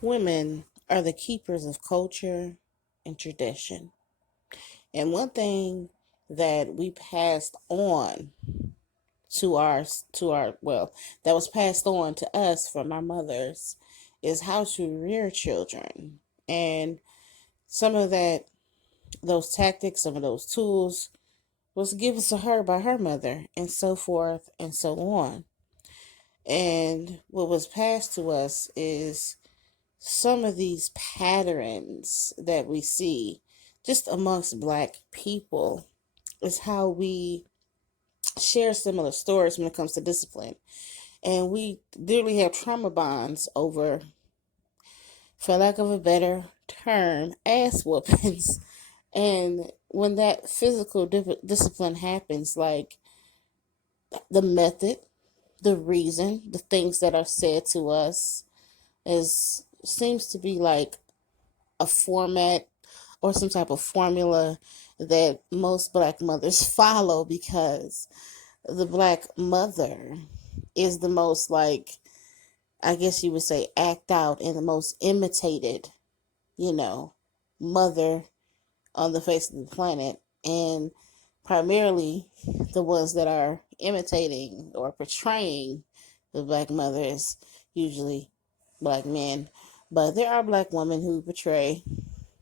Women are the keepers of culture and tradition. And one thing that we passed on to our that was passed on to us from our mothers is how to rear children. And some of that those tactics, some of those tools was given to her by her mother and so forth and so on. And what was passed to us is some of these patterns that we see just amongst black people is how we share similar stories when it comes to discipline. And we literally have trauma bonds over, for lack of a better term, ass whoopings. And when that physical discipline happens, like the method, the reason, the things that are said to us is seems to be like a format or some type of formula that most black mothers follow, because the black mother is the most, like, I guess you would say, act out and the most imitated, you know, mother on the face of the planet. And primarily the ones that are imitating or portraying the black mother is usually black men. But there are black women who portray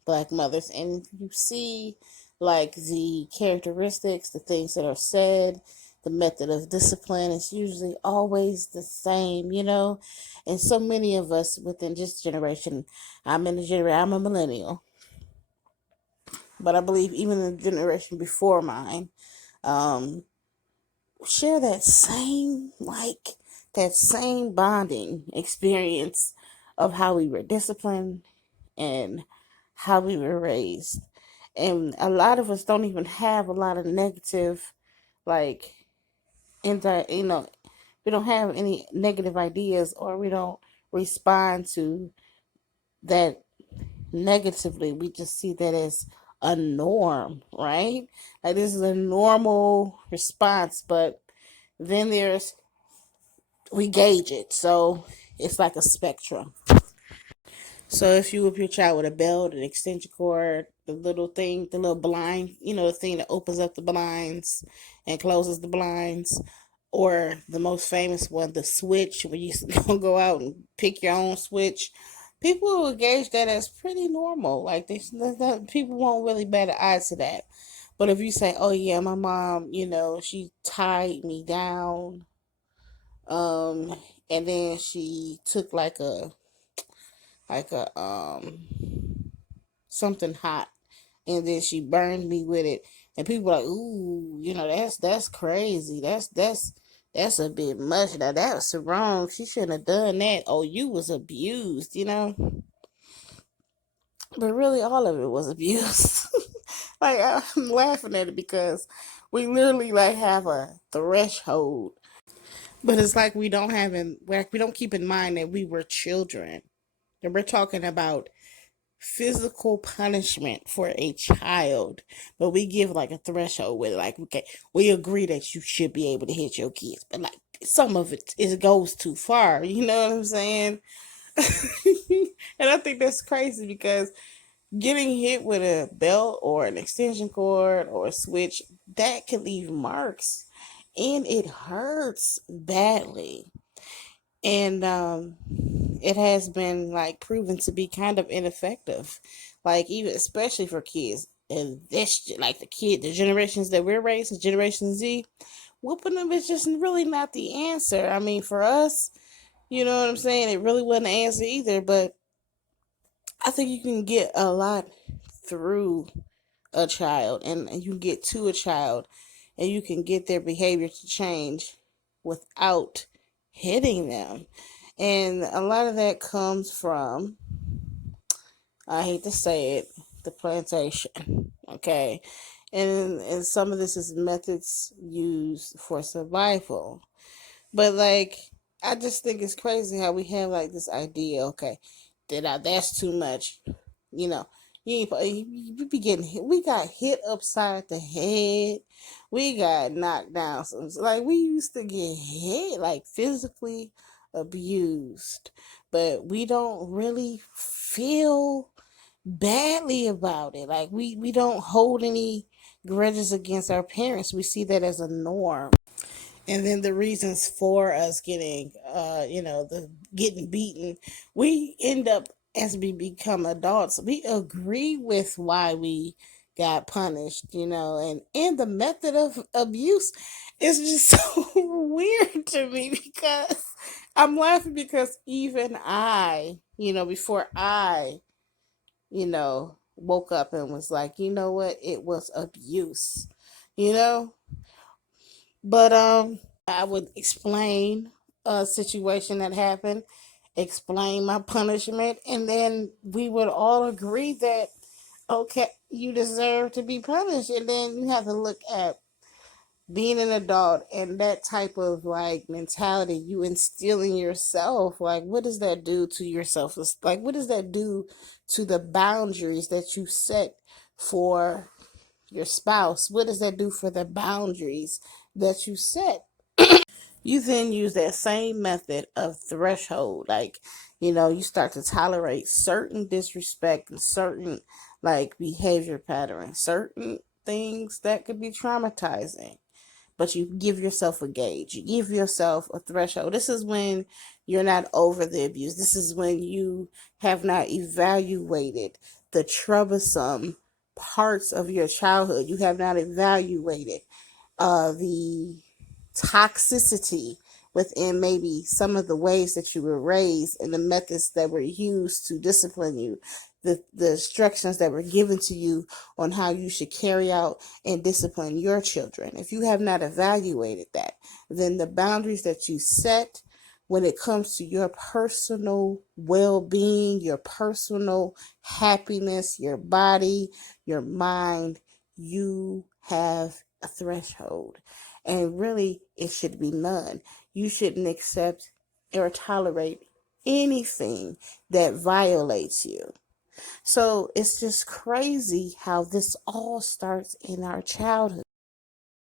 black mothers, and you see like the characteristics, the things that are said, the method of discipline is usually always the same, and so many of us within just generation, I'm a millennial, but I believe even the generation before mine, um share that same bonding experience of how we were disciplined and how we were raised. And a lot of us don't even have a lot of negative, like, we don't have any negative ideas, or we don't respond to that negatively. We just see that as a norm, right? Like, this is a normal response, but then we gauge it. So it's like a spectrum. So if you whip your child with a belt, an extension cord, the little thing, the little blind, the thing that opens up the blinds and closes the blinds, or the most famous one, the switch, where you go out and pick your own switch, people will gauge that as pretty normal. Like, people won't really bat an eye to that. But if you say, "Oh yeah, my mom, she tied me down, um, and then she took like a something hot, and then she burned me with it," and people are like, "Ooh, that's crazy. That's a bit much. Now that was wrong. She shouldn't have done that. Oh, you was abused. But really, all of it was abuse. Like, I'm laughing at it because we literally like have a threshold, but it's like we don't keep in mind that we were children, and we're talking about physical punishment for a child, but we give like a threshold with it. Like, okay, we agree that you should be able to hit your kids, but like some of it goes too far. You know what I'm saying? And I think that's crazy because getting hit with a belt or an extension cord or a switch, that can leave marks, and it hurts badly. And it has been like proven to be kind of ineffective, like, even especially for kids. And this, like, the generations that we're raising, Generation Z, whooping them is just really not the answer. I mean, for us, you know what I'm saying, it really wasn't the answer either. But I think you can get a lot through a child, and you can get to a child, and you can get their behavior to change without hitting them. And a lot of that comes from, I hate to say it, the plantation. Okay. And some of this is methods used for survival. But like, I just think it's crazy how we have like this idea, okay, that's too much. You know, you be getting hit. We got hit upside the head. We got knocked down. Like, we used to get hit, like physically abused. but we don't really feel badly about it. Like we don't hold any grudges against our parents. We see that as a norm. And then the reasons for us getting the getting beaten, we end up, as we become adults, we agree with why we got punished, and the method of abuse is just so weird to me, because I'm laughing because even I, before I, woke up and was like, you know what, it was abuse, you know but I would explain a situation that happened, explain my punishment, and then we would all agree that, okay, you deserve to be punished. And then you have to look at being an adult and that type of like mentality you instill in yourself. Like, what does that do to yourself? Like, what does that do to the boundaries that you set for your spouse? What does that do for the boundaries that you set? You then use that same method of threshold. Like, you start to tolerate certain disrespect and certain like behavior patterns, certain things that could be traumatizing. But you give yourself a gauge, you give yourself a threshold. This is when you're not over the abuse. This is when you have not evaluated the troublesome parts of your childhood. You have not evaluated the toxicity within maybe some of the ways that you were raised and the methods that were used to discipline you, the instructions that were given to you on how you should carry out and discipline your children. If you have not evaluated that, then the boundaries that you set when it comes to your personal well-being, your personal happiness, your body, your mind, you have a threshold. And really, it should be none. You shouldn't accept or tolerate anything that violates you. So it's just crazy how this all starts in our childhood.